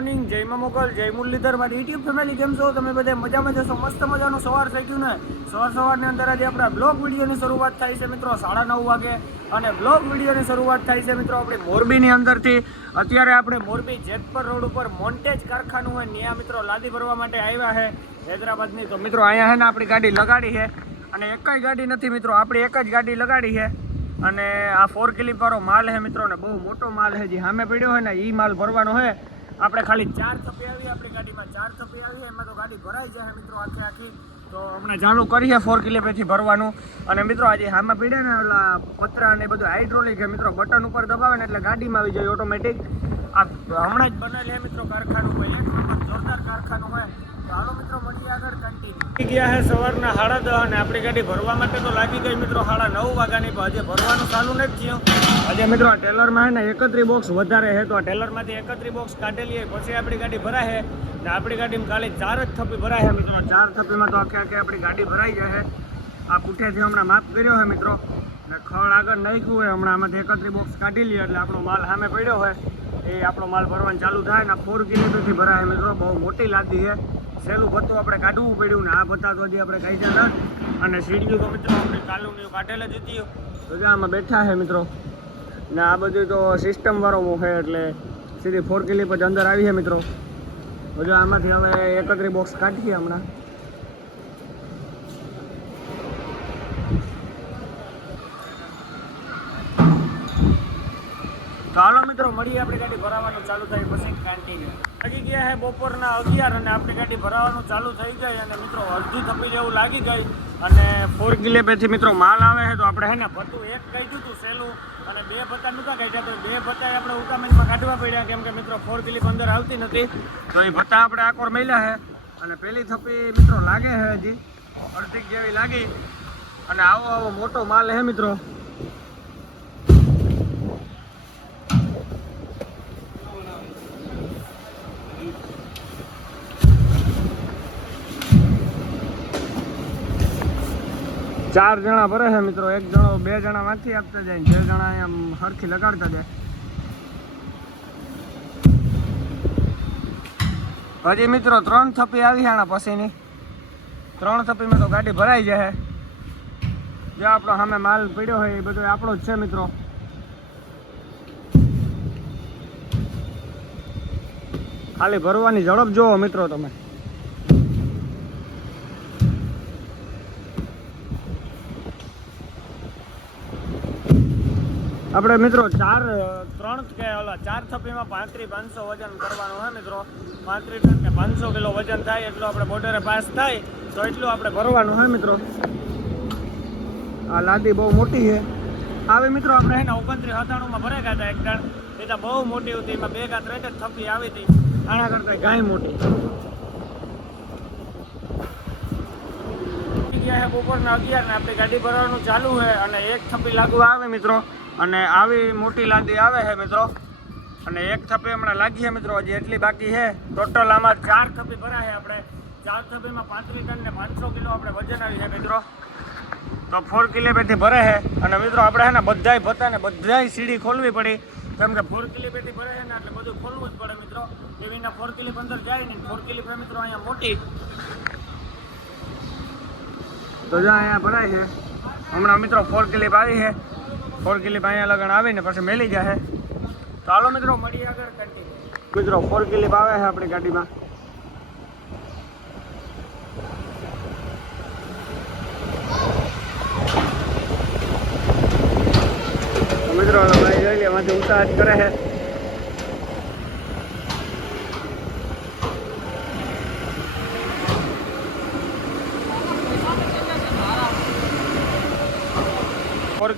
જય મોગલ, જય મુરલીધર, મારી યુટ્યુબ ફેમિલી કેમ છો? તમે બધા મજામાં જશો? મસ્ત મજાનું સવાર થઈ ગયું ને. સવારની અંદર આજે આપણા બ્લોગ વિડીયોની શરૂઆત થાય છે મિત્રો 9:30 વાગે, અને બ્લોગ વિડીયોની શરૂઆત થાય છે મિત્રો આપણી મોરબીની અંદરથી. અત્યારે આપણે મોરબી જેતપર રોડ ઉપર મોન્ટેજ કારખાનું હોય ત્યાં મિત્રો લાદી ભરવા માટે આવ્યા છે હૈદરાબાદની. તો મિત્રો અહીંયા છે ને આપણી ગાડી લગાડી છે, અને એક જ ગાડી નથી મિત્રો, આપણી એક જ ગાડી લગાડી છે. અને આ 4 ક્લિપ વાળો માલ છે મિત્રો, ને બહુ મોટો માલ છે. જે સામે પડ્યો હોય ને એ માલ ભરવાનો છે. આપણે ખાલી 4 થપ્પી આવી આપણી ગાડીમાં, 4 થપ્પી આવી એમાં તો ગાડી ભરાઈ જાય મિત્રો આખી. તો હમણાં ચાલુ કરીએ 4 કિલોથી ભરવાનું. અને મિત્રો આજે હામાં પીડે ને ઓલા પતરા ને બધું હાઇડ્રોલિક છે મિત્રો, બટન ઉપર દબાવે ને એટલે ગાડીમાં આવી જાય ઓટોમેટિક. આ હમણાં જ બનેલ છે મિત્રો કારખાનું હોય, એક નંબર જોરદાર કારખાનું હોય. તો હાલો મિત્રો મળીએ આગળ કન્ટિન્યુ. ગયા છે સવારના 10:30 અને આપણી ગાડી ભરવા માટે તો લાગી ગઈ મિત્રો 9:30 વાગ્યાની. પણ હજી ભરવાનું ચાલુ નથી થયું. આજે મિત્રો આ ટેલરમાં છે ને 31 બોક્સ વધારે છે, તો આ ટેલરમાંથી 31 બોક્સ કાઢેલી પછી આપણી ગાડી ભરાય છે. ને આપણી ગાડીમાં ખાલી 4 જ થપ્પી ભરાય છે મિત્રો. 4 થપ્પીમાં તો આખી આપણી ગાડી ભરાઈ જાય છે. આ પુઠેથી હમણાં માપ કર્યો છે મિત્રો, ને ખળ આગળ નાખ્યું હોય. હમણાં આમાંથી 31 બોક્સ કાઢી લઈએ એટલે આપણો માલ સામે પડ્યો હોય એ આપણો માલ ભરવાનું ચાલુ થાય. ને 4 કિલોથી ભરાય મિત્રો, બહુ મોટી લાદી છે. સહેલું ભથ્થું આપણે કાઢવું પડ્યું, ને આ ભથ્થા તો હજી આપણે કાઢ્યા નથી. અને સીડીઓ તો મિત્રો આપણે કાલુની કાઢેલ જ હતી. તો જ્યાં આમાં બેઠા છે મિત્રો, ને આ બધું તો સિસ્ટમ વાળો છે એટલે સીધી 4 ક્લિપ જ અંદર આવી છે મિત્રો. હજુ આમાંથી હવે 31 બોક્સ કાઢીએ હમણાં. તો હાલો મિત્રો મળીએ, આપણી ગાડી ભરાવાનું ચાલુ થાય પછી કન્ટિન્યુ. લાગી ગયા છે બપોરના 11 અને આપણી ગાડી ભરાવાનું ચાલુ થઈ જાય. અને મિત્રો અડધી થપ્પી જેવું લાગી ગઈ. અને 4 કિલોથી મિત્રો માલ આવે છે. તો આપણે છે ને ભથ્થું એક કાઢ્યું હતું સહેલું, અને 2 ભથ્થા નહોતા કાઢ્યા. તો 2 ભથ્થા આપણે ઉકામેન્ટમાં કાઢવા પડ્યા, કેમ કે મિત્રો 4 કિલો અંદર આવતી નથી. તો એ ભથ્થા આપણે આકોર મળ્યા છે. અને પેલી થપ્પી મિત્રો લાગે છે હજી અડધી જેવી લાગી. અને આવો મોટો માલ છે મિત્રો. ચાર જણા ભરે છે મિત્રો, એક જણો 2 જણા માંથી આપતા જાય, 2 જણા અહીંયા હરખી લગાડતા જાય. હજી મિત્રો 3 થપ્પી આવી આના પછીની. 3 થપ્પીમાં તો ગાડી ભરાઈ જાય. જે આપણો સામે માલ પડ્યો હોય એ બધો આપણો જ છે મિત્રો. ખાલી ભરવાની ઝડપ જોવો મિત્રો તમે. આપણે મિત્રો 4 થપ્પીમાં 3500 વજન કરવાનું હોય મિત્રો. 35 ટન કે 500 કિલો વજન થાય એટલું આપણે બોર્ડરે પાસ થાય તો એટલું આપણે ભરવાનું હોય મિત્રો. આ લાદી બહુ મોટી છે. આવી મિત્રો આપણે એને 29-97માં ભરાઈ ગયા હતા એક ટાણ. એ તો બહુ મોટી હતી, એમાં 2 કે 3 જ થપ્પી આવી હતી. આના કરતા ગાય મોટી. ગયા છે બપોરના 11 ને આપણી ગાડી ભરવાનું ચાલુ છે. અને એક થપ્પી લાગવા આવે મિત્રો, અને આવી મોટી લાદી આવે છે મિત્રો. અને એક થપ્પી હમણાં લાગી છે મિત્રો, હજી એટલી બાકી છે. ટોટલ આમાં 4 થપ્પી ભરાય છે આપણે. 4 થપ્પીમાં 35 ટન ને 500 કિલો આપણે વજન આવી છે મિત્રો. તો 4 કિલોથી ભરે છે. અને મિત્રો આપણે છે ને બધાય ભથ્થા ને બધાય સીડી ખોલવી પડી, કેમ કે 4 કિલોથી ભરે છે ને એટલે બધું ખોલવું જ પડે મિત્રો. એવીના 4 કિલો અંદર જાય ને. 4 કિલો મિત્રો અહીંયા મોટી. તો જ્યાં અહીંયા ભરાય છે હમણાં મિત્રો 4 કિલો આવી છે. 4 કિલો અહીંયા લગન આવીને પછી મેલી જાય. તો હાલો મિત્રો મળીએ આગળ કન્ટિન્યુ. મિત્રો 4 કિલો આવે છે આપણી ગાડીમાં. તો મિત્રો ભાઈ જોઈ લે એમાંથી ઉતાર કરે છે.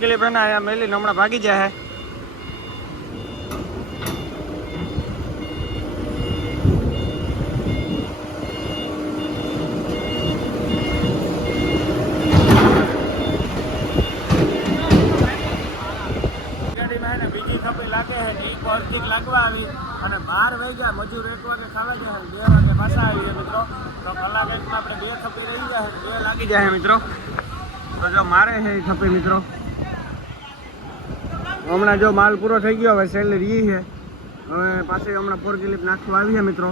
કિલો અહીંયા મેલીને હમણાં ભાગી જાય. ગાડીમાં એને બીજી થપ્પી લાગે છે, 1 અડધી લાગવા આવી. અને 12 વાગ્યા મજૂર 1 વાગે ખાવા જાય, 2 વાગે પાછા આવીએ મિત્રો. તો કલાક એકમાં આપણે 2 થપ્પી રહી જાય, 2 લાગી જાય મિત્રો. તો જો મારે છે એ થપ્પી મિત્રો. હમણાં જો માલ પૂરો થઈ ગયો, હવે સેલ રહી છે. હવે પાછી હમણાં 4 ક્લિપ નાખવા આવીએ મિત્રો.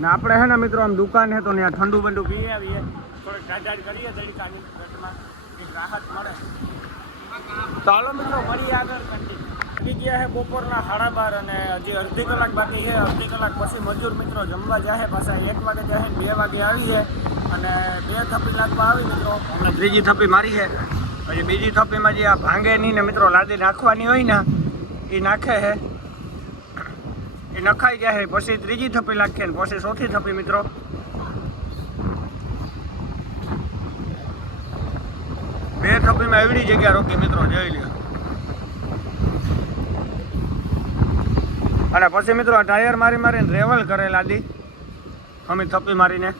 ને આપણે છે ને મિત્રો આમ દુકાન છે તો ત્યાં ઠંડુ બંડુ પી આવીએ, થોડીક ગાજાડ કરીએ તડકાની પેટમાં એક રાહત મળે. તો હાલો મિત્રો મળીએ આગળ. થઈ ગયા છે બપોરના 12:30 અને હજી અડધી કલાક બાકી છે. અડધી કલાક પછી મજૂર મિત્રો જમવા જાય પાછા 1 વાગે જાય, 2 વાગે આવીએ અને 2 થપ્પી લાગવા આવી મિત્રો. હમણાં ત્રીજી થપ્પી મારી છે. હજી બીજી થપ્પીમાં જે આ ભાંગે નહીં ને મિત્રો લાદી નાખવાની હોય ને એ નાખે છે, એ નખાઈ જાય પછી ત્રીજી થપ્પી લાગશે ને પછી ચોથી થપ્પી મિત્રો. બે થપ્પીમાં એવડી જગ્યા રોકી મિત્રો, જોઈ લ્યો. અને પછી મિત્રો આ ટાયર મારીને રેવલ કરે લાદી અમે થપ્પી મારીને.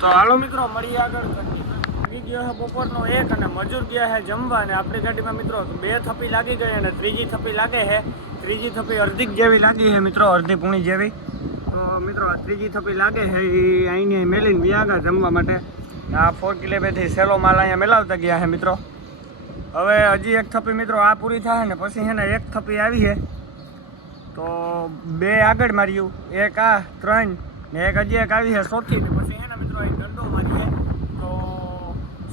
તો હાલો મિત્રો મળીએ આગળ. લાગી ગયો છે બપોરનો 1 અને મજૂર ગયા છે જમવા. અને આપણી ગાડીમાં મિત્રો 2 થપ્પી લાગી ગઈ અને ત્રીજી થપ્પી લાગે છે. ત્રીજી થપ્પી અડધી જેવી લાગી છે મિત્રો, અડધી પૂણી જેવી. તો મિત્રો આ ત્રીજી થપ્પી લાગે છે એ અહીંને મેલીને વ્યાગા જમવા માટે. આ 4 કિલોમીટરથી સેલો માલ અહીંયા મેલાવતા ગયા છે મિત્રો. હવે હજી 1 થપ્પી મિત્રો આ પૂરી થાય ને પછી છે ને 1 થપ્પી આવી છે. તો 2 આગળ માર્યું, 1 આ 3 ને 1 હજી 1 આવી છે ચોથી. ને પછી છે ને મિત્રો એક દંડો મારીએ તો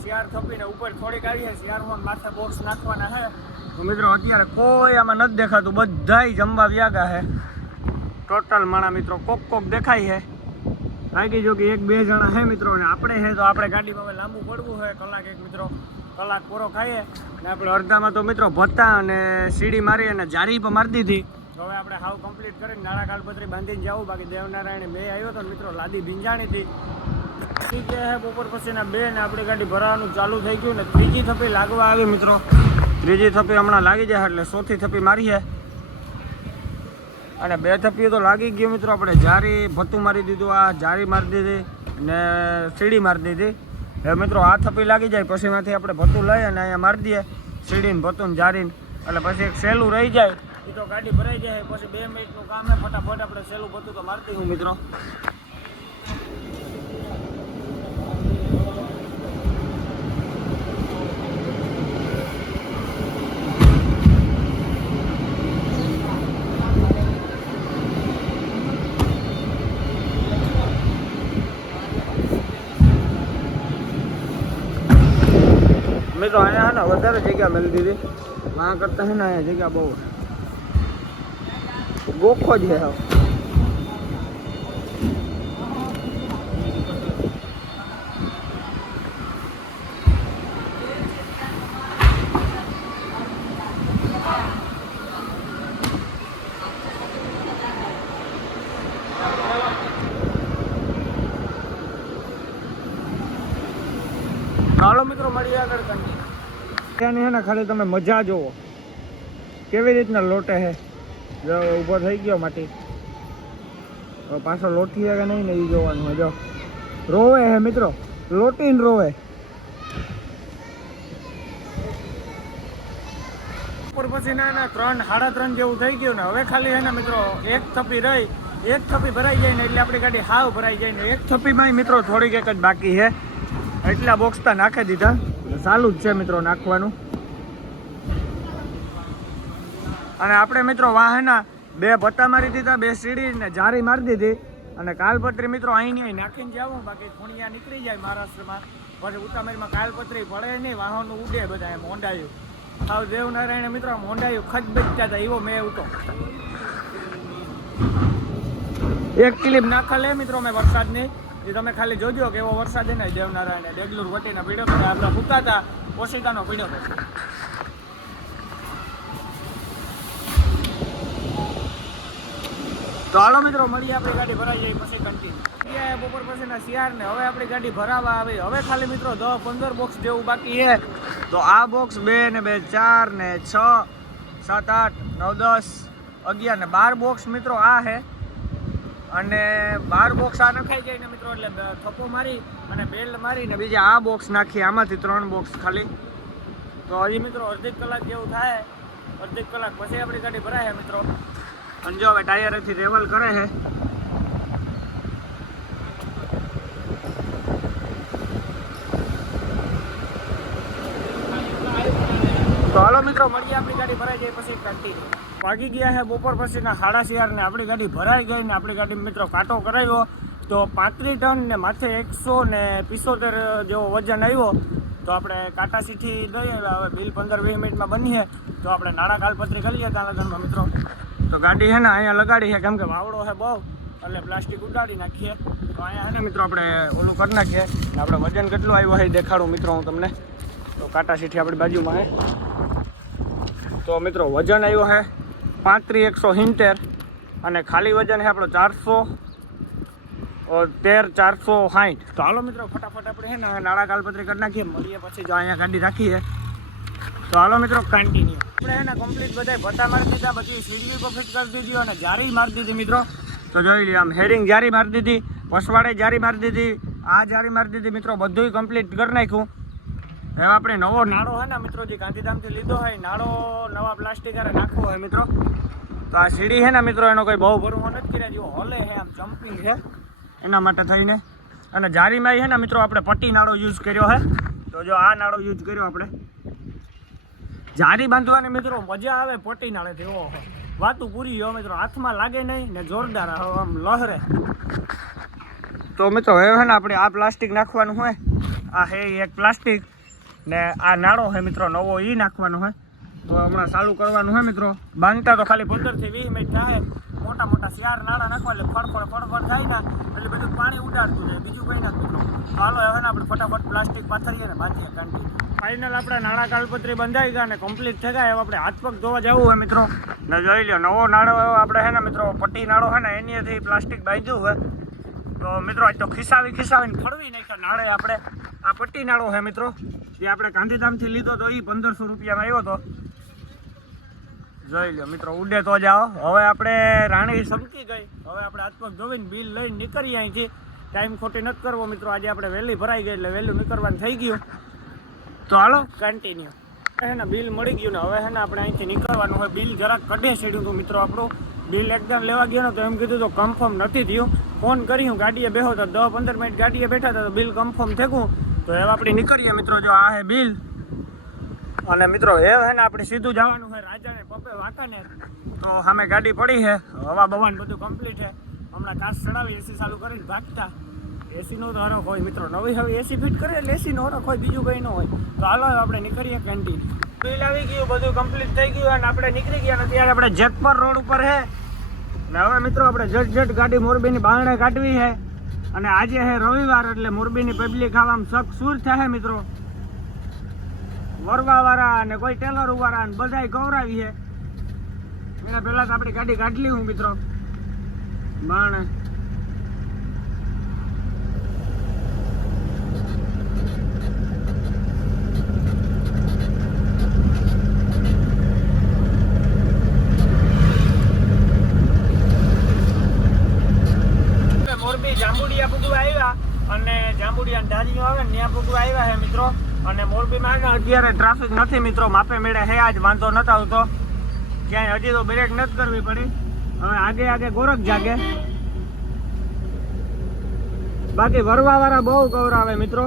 4 થપ્પીને ઉપર થોડીક આવી છે. 4 માથે બોક્સ નાખવાના છે. તો મિત્રો અત્યારે કોઈ આમાં નથી દેખાતું, બધાય જમવા વ્યાગા છે ટોટલ માણા મિત્રો. કોક દેખાય છે. બાકી જો કે 1-2 જણા છે મિત્રો અને આપણે છે તો આપણે ગાડીમાં હવે લાંબુ પડવું હોય કલાક 1 મિત્રો. કલાક પૂરો ખાઈએ ને આપણે અડધામાં તો મિત્રો ભત્તા અને સીડી મારી અને જારી પણ મારી દીધી. હવે આપણે હાવ કમ્પ્લીટ કરીને નાળા કાલપત્રી બાંધીને જવું. બાકી દેવનારાયણ મેં આવ્યો હતો મિત્રો, લાદી ભીંજાણી હતી. ઠીક છે બપોર પછીના 2 ને આપણી ગાડી ભરાવાનું ચાલુ થઈ ગયું ને ત્રીજી થપ્પી લાગવા આવી મિત્રો. ત્રીજી થપ્પી હમણાં લાગી જાય એટલે ચોથી થપ્પી મારી છે અને 2 થપ્પીઓ તો લાગી ગઈ મિત્રો. આપણે જારી ભત્તું મારી દીધું, આ જારી મારી દીધી ને સીડી મારી દીધી. હવે મિત્રો આ થપ્પી લાગી જાય પછીમાંથી આપણે ભત્તું લઈ અને અહીંયા મારી દઈએ સીડીને ભત્તું ને જારીને. એટલે પછી એક સહેલું રહી જાય એ તો ગાડી ભરાઈ જાય. પછી 2 મિનિટનું કામ છે, ફટાફટ આપણે સહેલું ભત્તું તો મારી દઈશું મિત્રો. મિત્રો અહીંયા છે ને વધારે જગ્યા મળી દીધી, આ કરતા છે ને અહીંયા જગ્યા બહુ ગોખો જ છે. ચાલો મિત્રો મળીએ આગળ. ત્યાંની છે ને ખાલી તમે મજા જુઓ કેવી રીતના લોટે છે. જો ઊભો થઈ ગયો માટી, પાછો લોટી કે નહીં ને એ જોવાનું હોય. જો રોવે છે મિત્રો, લોટીને રોવે. ઉપર પછી ના 3-3.5 જેવું થઈ ગયું ને હવે ખાલી છે ને મિત્રો 1 થપ્પી રહી. 1 થપ્પી ભરાઈ જાય ને એટલે આપણી ગાડી હાવ ભરાઈ જાય ને 1 થપ્પીમાં મિત્રો થોડીક એક જ બાકી છે. એટલા બોક્સ તો નાખી દીધા, ચાલુ જ છે મિત્રો નાખવાનું. અને આપણે મિત્રો વાહના 2 ભત્તા મારી દીધા, 2 સીડી ને જારી મારી દીધી અને કાલપત્રી મિત્રો અહીં નાખીને જાવું. બાકી ખૂણિયા નીકળી જાય મહારાષ્ટ્રમાં, પછી ઉતામેરમાં કાલપત્રી પડે નહીં, વાહનનું ઉડે બધા એમ હોંડાયું. હાવ દેવનારાયણ મિત્રો આમ હોંડાયું ખજ બચતા હતા એવો મેં ઉતો. 1 ક્લિપ નાખા લે મિત્રો મેં વરસાદની, એ તમે ખાલી જોજો કે એવો વરસાદ છે ને દેવનારાયણ ડેગલુર વટીને પીડ્યો હતો. આપણે ફૂકાતા ઓશિકાનો પીડ્યો હતો. તો હાલો મિત્રો મળીએ, આપણી ગાડી ભરાઈ જાય પછી કન્ટિન્યુ. બપોર પછીના 4 ને હવે આપણી ગાડી ભરાવા આવી. હવે ખાલી મિત્રો 10-15 બોક્સ જેવું બાકી છે. તો આ બોક્સ 2 ને 2 4 ને 6 7 8 9 10 11 ને 12 બોક્સ મિત્રો આ છે. અને 12 બોક્સ આ નખાઈ જાય ને મિત્રો એટલે થપ્પો મારી અને બેલ મારીને બીજા આ બોક્સ નાખી, આમાંથી 3 બોક્સ ખાલી. તો હજી મિત્રો અડધી કલાક જેવું થાય, અડધી કલાક પછી આપણી ગાડી ભરાય છે મિત્રો. અને જો હવે ટાયરેથી રેવલ કરે છે મિત્રો મળીએ આપણી ગાડી ભરાઈ જાય પછી કન્ટિન્યુ. વાગી ગયા છે બપોર પછીના 4:30 ને આપણી ગાડી ભરાઈ ગઈ ને આપણી ગાડી મિત્રો કાંટો કરાવ્યો તો 35 ટન ને માથે 175 જેવો વજન આવ્યો. તો આપણે કાંટાસીથી દઈએ હવે બિલ 15-20 મિનિટમાં બનીએ તો આપણે નાણાં કાલપત્રી કરી લઈએ ત્યાં લગનમાં મિત્રો. તો ગાડી છે ને અહીંયા લગાડી છે કેમ કે વાવડો છે બહુ એટલે પ્લાસ્ટિક ઉડાડી નાખીએ. તો અહીંયા છે ને મિત્રો આપણે ઓલું કરી નાખીએ ને આપણે વજન કેટલું આવ્યો છે દેખાડું મિત્રો હું તમને. તો કાંટાસીથી આપણી બાજુમાં છે તો મિત્રો વજન આવ્યો છે 35,170 અને ખાલી વજન છે આપણો 413,460. તો હાલો મિત્રો ફટાફટ આપણે છે ને નાણાં કાલપત્રી કરી નાખીએ મળીએ પછી જો અહીંયા ગાડી રાખીએ. તો હાલો મિત્રો કન્ટિન્યુ. આપણે છે ને કમ્પ્લીટ બધા ભત્તા મારી દીધા, બધી સીડી પર ફિટ કરી દીધી અને જારી મારી દીધી મિત્રો. તો જોઈ લે આમ હેરિંગ જારી મારી દીધી, પસવાડે જારી મારી દીધી, આ જારી મારી દીધી મિત્રો, બધું કમ્પ્લીટ કરી નાખ્યું. હવે આપણે નવો નાળો છે ને મિત્રો જે ગાંધીધામથી લીધો હોય નાળો નવા પ્લાસ્ટિક નાખવો હોય મિત્રો. તો આ સીડી છે ને મિત્રો એનો કોઈ બહુ ભરવો નથી કર્યા, જેવો હલે છે આમ જમ્પિંગ છે એના માટે થઈને. અને જારીમાં છે ને મિત્રો આપણે પટ્ટી નાળો યુઝ કર્યો છે. તો જો આ નાળો યુઝ કર્યો આપણે. જારી બાંધવાની મિત્રો મજા આવે પટ્ટી નાળેથી. ઓહો વાતું પૂરી ગયો મિત્રો, હાથમાં લાગે નહીં ને જોરદાર આમ લહરે. તો મિત્રો હવે છે ને આપણે આ પ્લાસ્ટિક નાખવાનું હોય, આ હે એક પ્લાસ્ટિક ને આ નાળો છે મિત્રો નવો એ નાખવાનો હોય. તો હમણાં ચાલુ કરવાનું હોય મિત્રો. બાંધતા તો ખાલી 15 થી 20 મિનિટ થાય. મોટા મોટા 4 નાળા નાખવા એટલે ફળફળ થાય ને એટલે બધું પાણી ઉડાડતું જાય, બીજું કંઈ ના મિત્રો. હાલો હવે ને આપણે ફટાફટ પ્લાસ્ટિક પાથરીએ ને બાંધીએ કન્ટિન્યુ. ફાઇનલ આપણે નાણાં કાલપત્રી બંધાઈ ગયા ને કમ્પ્લીટ થઈ ગયા. હવે આપણે હાથ પગ ધોવા જવું હોય મિત્રો ને જોઈ લો નવો નાળો આપણે છે ને મિત્રો પટ્ટી નાળો છે ને એનીથી પ્લાસ્ટિક બાંધ્યું હોય. તો મિત્રો આજ તો ખિસાવીને ફળવી નાખ્યા નાળે આપણે. આ પટ્ટી નાળો છે મિત્રો જે આપણે ગાંધીધામથી લીધો તો એ 1500 રૂપિયામાં આવ્યો હતો. જોઈ લો મિત્રો ઉડે તો જાઓ. હવે આપણે રાણી સમકી ગઈ. હવે આપણે હાથ પગ ધોઈને બિલ લઈને નીકળીએ અહીંથી. ટાઈમ ખોટી નથી કરવો મિત્રો, આજે આપણે વહેલી ભરાઈ ગઈ એટલે વહેલું નીકળવાનું થઈ ગયું. તો હાલો કન્ટિન્યુ. હે ને બિલ મળી ગયું ને હવે છે ને આપણે અહીંથી નીકળવાનું હોય. બિલ જરાક કઢે છેડ્યું હતું મિત્રો આપણું. બિલ એકદમ લેવા ગયો તો એમ કીધું તો કન્ફર્મ નથી થયું. ફોન કર્યું ગાડીએ બેહો તો 10-15 મિનિટ ગાડીએ બેઠા હતા તો બિલ કન્ફર્મ થયું. તો હવે આપણે નીકળીએ મિત્રો. જો આ હે બિલ અને મિત્રો એ હે ને આપણે સીધું જવાનું હોય રાજાને પપ્પે વાંકાને. તો સામે ગાડી પડી છે, હવા બવાન બધું કમ્પ્લીટ છે. હમણાં કાચ ચડાવી એસી ચાલુ કરીને ભાગતા. એસીનો તો હરખ હોય મિત્રો, નવી હવે એસી ફિટ કરે એટલે એસીનો હરખ હોય, બીજું કંઈ ન હોય. તો હાલો આપણે નીકળીએ કન્ટિન્યુ. બિલ આવી ગયું, બધું કમ્પ્લીટ થઈ ગયું અને આપણે નીકળી ગયા. અને ત્યારે આપણે જેતપર રોડ ઉપર છે ને હવે મિત્રો આપણે જટ ગાડી મોરબીની બારણે કાઢવી છે. અને આજે છે રવિવાર એટલે મોરબીની પબ્લિક આવામાં શક સુર થાય મિત્રો. વરવાવાળા અને કોઈ ટેલરવાળા અને બધાય ગૌરાવી છે. એના પહેલાં તો આપણી ગાડી કાઢલી હું મિત્રો બારણે. જાંબુડિયા પૂગવા આવ્યા અને જાંબુડિયા ધારીઓ આવે ને ત્યાં પૂગવા આવ્યા છે મિત્રો. અને મોરબીમાં અત્યારે ટ્રાફિક નથી મિત્રો, માપે મેળે હે આજ વાંધો નથી આવતો ક્યાંય. હજી તો બ્રેક નથી કરવી પડી. હવે આગે ગોરખ જાગે. બાકી વરવાવાળા બહુ ગૌરાવે મિત્રો.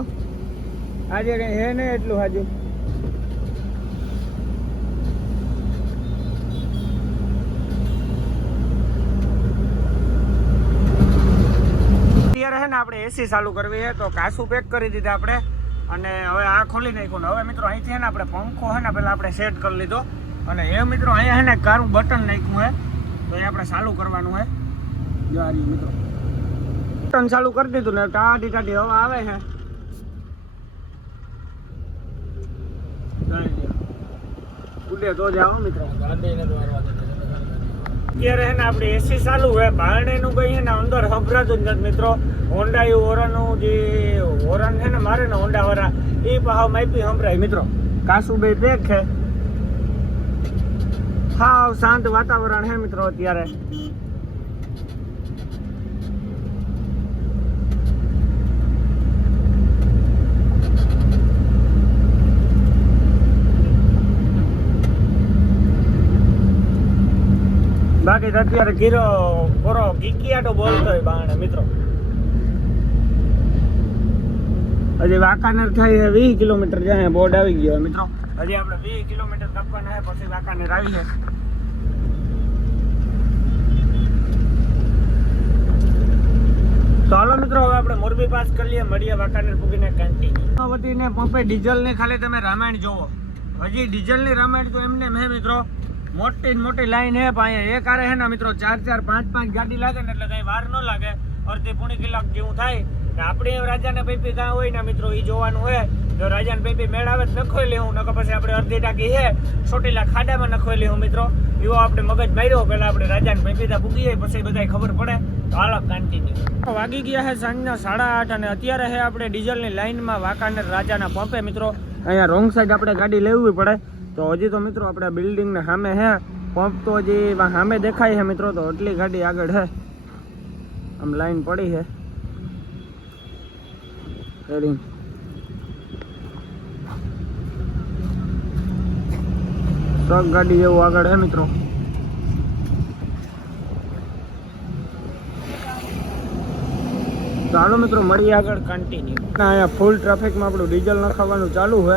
આજે કઈ હે નહીં એટલું હાજુ. અત્યારે છે ને આપણે એસી ચાલુ કરવી છે તો કાસું પેક કરી દીધા આપણે. અને હવે આ ખોલી નાખ્યું ને હવે મિત્રો અહીંથી છે ને આપણે પંખો છે ને પહેલાં આપણે સેટ કરી લીધો. અને એ મિત્રો અહીંયા છે ને કારું બટન નાખ્યું છે તો એ આપણે ચાલુ કરવાનું છે. જો આ મિત્રો બટન ચાલુ કરી દીધું ને ટાઢી હવા આવે છે. ઉડે તો જાઓ મિત્રો. અત્યારે છે ને આપણે એસી ચાલુ હોય. બારણેનું કઈ છે ને અંદર સંભળાતું જ નથી મિત્રો. હોન્ડા હોરાનું જે હોરન છે ને મારે ને હોન્ડા વાળા એ ભાવ માપી સંભળાય મિત્રો. કાસુ બે પેક છે. હાવ શાંત વાતાવરણ છે મિત્રો અત્યારે. બાકી અત્યારે ગીરો પૂરો ગીકિયાટો બોલતો હોય બાણે મિત્રો. હજી વાંકાનેર થાય 20 કિલોમીટર જાય બોર્ડ આવી ગયો મિત્રો. હજી આપણે 20 કિલોમીટર કાપવાના છે પછી વાંકાનેર આવીએ. ચાલો મિત્રો હવે આપણે મોરબી પાસ કરી લઈએ, મળીએ વાંકાનેર પૂગીને કેન્ટીન વતીને પંપે ડીઝલ ની ખાલી તમે રામાયણ જોવો. હજી ડીઝલ ની રામાયણ તો એમને મેં મિત્રો મોટી મોટી લાઈન હે અહીંયા એક આરે હે ને મિત્રો 4-4 5-5 ગાડી લાગે ને એટલે કઈ વાર ન લાગે. અડધી પોણી કલાક જેવું થાય ને આપણે રાજાને પૈપી કાં હોય ને મિત્રો એ જોવાનું હોય. જો રાજાને પૈપી મેળ આવે તો નખોઈ લેવું, નકર પછી આપણે અડધી ટાંકી હે ચોટીલા ખાડામાં નખોઈ લેવું મિત્રો. એવો આપણે મગજ માર્યો, પહેલા આપણે રાજાને પૈપી પૂગીએ પછી બધાય ખબર પડે. તો હાલો કન્ટિન્યુ. વાગી ગયા છે સાંજના 8:30 અને અત્યારે છે આપણે ડીઝલની લાઈનમાં વાંકાનેર રાજાના પંપે મિત્રો. અહીંયા રોંગ સાઈડ આપણે ગાડી લેવી પડે. તો હજી તો મિત્રો આપણે બિલ્ડિંગને સામે હે પંપ, તો હજી સામે દેખાય છે મિત્રો. તો એટલી ગાડી આગળ હે, આમ લાઈન પડી છે રેડી. ટ્રક ગાડી એવું આગળ હે મિત્રો. ચાલો મિત્રો મળીએ આગળ કન્ટિન્યુ. અહીંયા ફૂલ ટ્રાફિકમાં આપણું ડીઝલ નખાવવાનું ચાલુ છે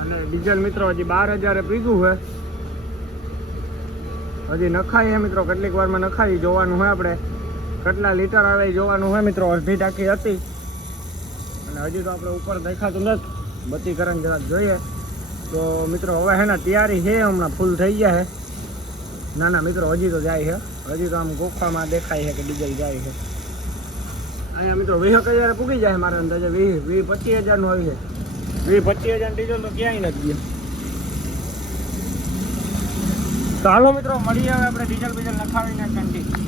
અને ડીઝલ મિત્રો હજી 12,000 પીગું છે. હજી નખાય છે મિત્રો, કેટલીક વારમાં નખાવી જોવાનું હોય આપણે કેટલા લીટર આવે જોવાનું હોય મિત્રો. અડધી ટાંકી હતી અને હજી તો આપણે ઉપર દેખાતું નથી, બત્તી કરીને જરાક જોઈએ. તો મિત્રો હવે હે ને તૈયારી છે, હમણાં ફૂલ થઈ ગયા છે. ના ના મિત્રો હજી તો જાય છે, હજી તો આમ ગોખામાં દેખાય છે કે ડીઝલ જાય છે. અહીંયા મિત્રો 20,000 પૂગી જાય મારા અંદાજે. 20-25,000 નું આવી છે. 20-25,000 ડીઝલ તો ક્યાંય નથી ગયું. ચાલો મિત્રો મળીએ હવે આપણે ડીઝલ બીઝલ નખાવીને કંટી.